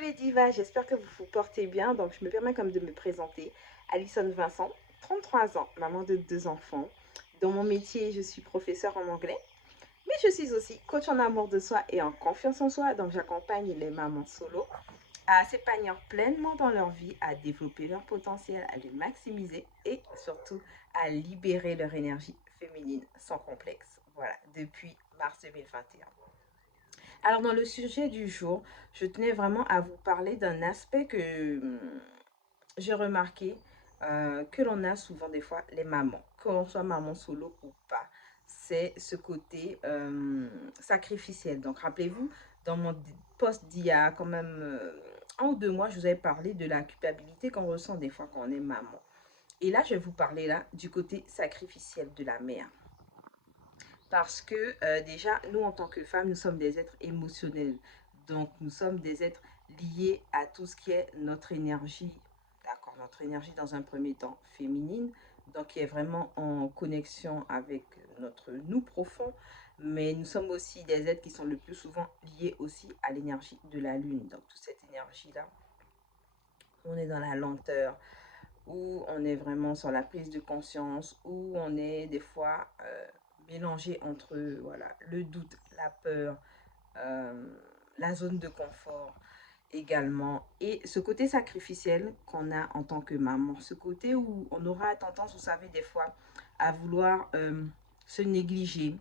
les divas, j'espère que vous vous portez bien. Donc, je me permets comme de me présenter. Alison Vincent, 33 ans, maman de deux enfants. Dans mon métier, je suis professeure en anglais, mais je suis aussi coach en amour de soi et en confiance en soi. Donc, j'accompagne les mamans solo à s'épanouir pleinement dans leur vie, à développer leur potentiel, à le maximiser et surtout à libérer leur énergie féminine sans complexe. Voilà, depuis mars 2021. Alors, dans le sujet du jour, je tenais vraiment à vous parler d'un aspect que j'ai remarqué que l'on a souvent des fois les mamans, que l'on soit maman solo ou pas. C'est ce côté sacrificiel. Donc, rappelez-vous, dans mon post d'il y a quand même 1 ou 2 mois, je vous avais parlé de la culpabilité qu'on ressent des fois quand on est maman. Et là, je vais vous parler là du côté sacrificiel de la mère. Parce que déjà, nous, en tant que femmes, nous sommes des êtres émotionnels. Donc, nous sommes des êtres liés à tout ce qui est notre énergie, d'accord, notre énergie dans un premier temps féminine, donc qui est vraiment en connexion avec notre nous profond, mais nous sommes aussi des êtres qui sont le plus souvent liés aussi à l'énergie de la lune. Donc, toute cette énergie-là, on est dans la lenteur, où on est vraiment sur la prise de conscience, où on est des fois mélangé entre voilà, le doute, la peur, euh, la zone de confort également, et ce côté sacrificiel qu'on a en tant que maman, ce côté où on aura tendance, vous savez, des fois à vouloir se négliger,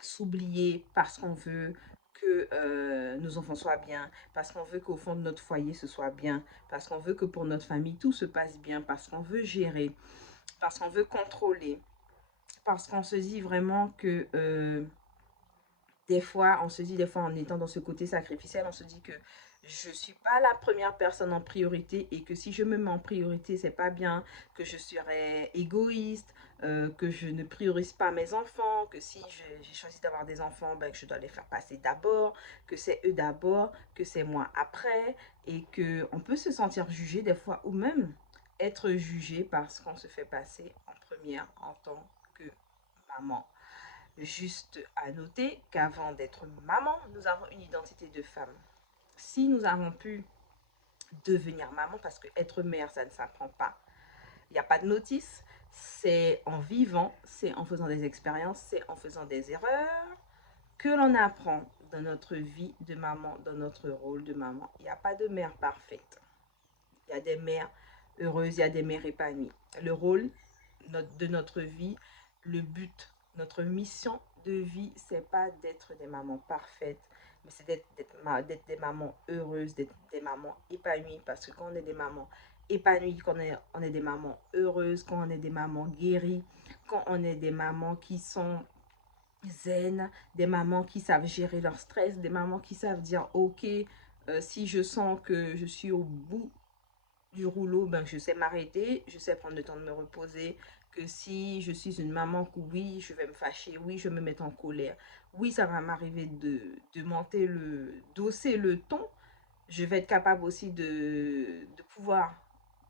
s'oublier parce qu'on veut que nos enfants soient bien, parce qu'on veut qu'au fond de notre foyer ce soit bien, parce qu'on veut que pour notre famille tout se passe bien, parce qu'on veut gérer, parce qu'on veut contrôler, parce qu'on se dit vraiment que des fois, on se dit des fois en étant dans ce côté sacrificiel, on se dit que je ne suis pas la première personne en priorité et que si je me mets en priorité, c'est pas bien, que je serais égoïste, que je ne priorise pas mes enfants, que si j'ai choisi d'avoir des enfants, ben, que je dois les faire passer d'abord, que c'est eux d'abord, que c'est moi après, et que on peut se sentir jugé des fois ou même être jugé parce qu'on se fait passer en première en tant que maman. Juste à noter qu'avant d'être maman, nous avons une identité de femme. Si nous avons pu devenir maman, parce que être mère, ça ne s'apprend pas. Il n'y a pas de notice. C'est en vivant, c'est en faisant des expériences, c'est en faisant des erreurs que l'on apprend dans notre vie de maman, dans notre rôle de maman. Il n'y a pas de mère parfaite. Il y a des mères heureuses, il y a des mères épanouies. Le rôle de notre vie, le but, notre mission de vie, c'est pas d'être des mamans parfaites, mais c'est d'être des mamans heureuses, d'être des mamans épanouies. Parce que quand on est des mamans épanouies, quand on est des mamans heureuses, quand on est des mamans guéries, quand on est des mamans qui sont zen, des mamans qui savent gérer leur stress, des mamans qui savent dire ok, si je sens que je suis au bout du rouleau, ben, je sais m'arrêter, je sais prendre le temps de me reposer, que si je suis une maman, que oui, je vais me fâcher, oui, je vais me mettre en colère, oui, ça va m'arriver de monter d'hausser le ton, je vais être capable aussi de pouvoir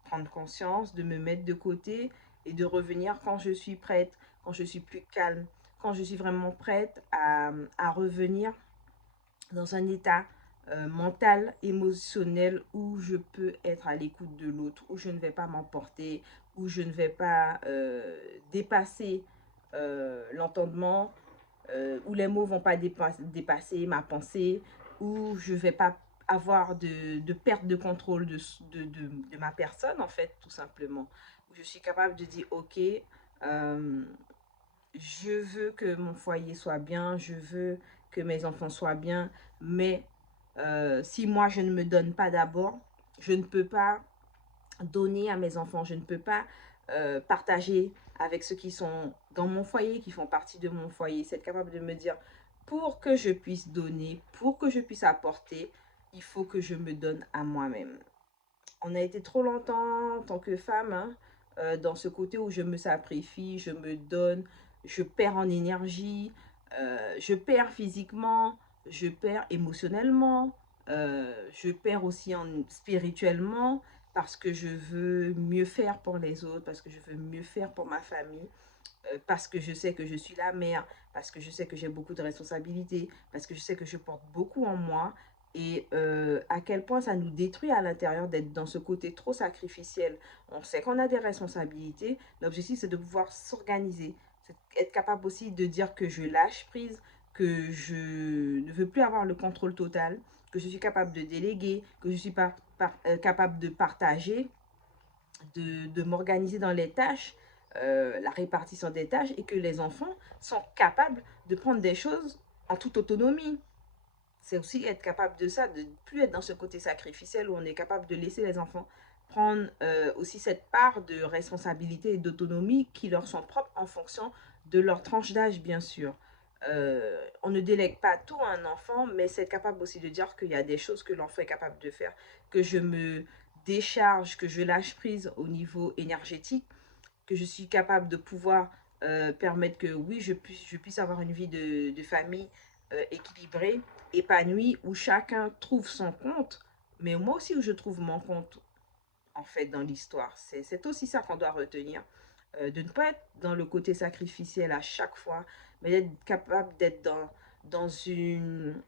prendre conscience, de me mettre de côté et de revenir quand je suis prête, quand je suis plus calme, quand je suis vraiment prête à revenir dans un état mental, émotionnel où je peux être à l'écoute de l'autre, où je ne vais pas m'emporter, où je ne vais pas dépasser l'entendement, où les mots vont pas dépasser ma pensée, où je ne vais pas avoir de perte de contrôle de ma personne, en fait, tout simplement. Où je suis capable de dire, ok, je veux que mon foyer soit bien, je veux que mes enfants soient bien, mais si moi je ne me donne pas d'abord, je ne peux pas donner à mes enfants, je ne peux pas partager avec ceux qui sont dans mon foyer, qui font partie de mon foyer. C'est être capable de me dire, pour que je puisse donner, pour que je puisse apporter, il faut que je me donne à moi-même. On a été trop longtemps en tant que femme hein, dans ce côté où je me sacrifie, je me donne, je perds en énergie, je perds physiquement, je perds émotionnellement, je perds aussi spirituellement parce que je veux mieux faire pour les autres, parce que je veux mieux faire pour ma famille, parce que je sais que je suis la mère, parce que je sais que j'ai beaucoup de responsabilités, parce que je sais que je porte beaucoup en moi et à quel point ça nous détruit à l'intérieur d'être dans ce côté trop sacrificiel. On sait qu'on a des responsabilités. L'objectif, c'est de pouvoir s'organiser. C'est être capable aussi de dire que je lâche prise, que je ne veux plus avoir le contrôle total, que je suis capable de déléguer, que je suis capable de partager, de m'organiser dans les tâches, la répartition des tâches, et que les enfants sont capables de prendre des choses en toute autonomie. C'est aussi être capable de ça, de ne plus être dans ce côté sacrificiel où on est capable de laisser les enfants prendre aussi cette part de responsabilité et d'autonomie qui leur sont propres en fonction de leur tranche d'âge, bien sûr. On ne délègue pas tout à un enfant, mais c'est capable aussi de dire qu'il y a des choses que l'enfant est capable de faire, que je me décharge, que je lâche prise au niveau énergétique, que je suis capable de pouvoir permettre que oui, je puisse avoir une vie de famille équilibrée, épanouie, où chacun trouve son compte, mais moi aussi où je trouve mon compte, en fait, dans l'histoire. C'est aussi ça qu'on doit retenir, de ne pas être dans le côté sacrificiel à chaque fois, mais d'être capable d'être dans une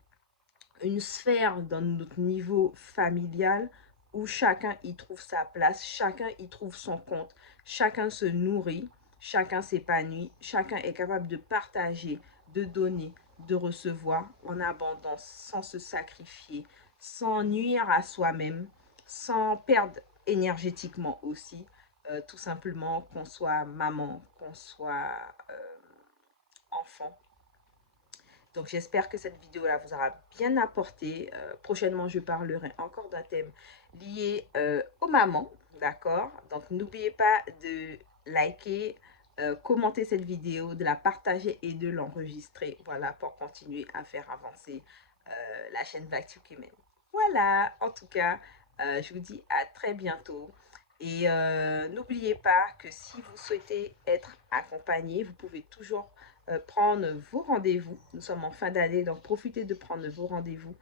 sphère dans notre niveau familial où chacun y trouve sa place, chacun y trouve son compte, chacun se nourrit, chacun s'épanouit, chacun est capable de partager, de donner, de recevoir en abondance, sans se sacrifier, sans nuire à soi-même, sans perdre énergétiquement aussi, tout simplement qu'on soit maman, qu'on soit enfant. Donc j'espère que cette vidéo-là vous aura bien apporté. Prochainement, je parlerai encore d'un thème lié aux mamans, d'accord? Donc n'oubliez pas de liker, commenter cette vidéo, de la partager et de l'enregistrer, voilà, pour continuer à faire avancer la chaîne Back to Kimen. Voilà, en tout cas, je vous dis à très bientôt. Et n'oubliez pas que si vous souhaitez être accompagné, vous pouvez toujours prendre vos rendez-vous. Nous sommes en fin d'année, donc profitez de prendre vos rendez-vous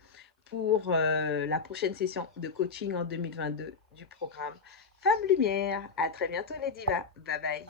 pour la prochaine session de coaching en 2022 du programme Femme Lumière. À très bientôt les divas. Bye bye.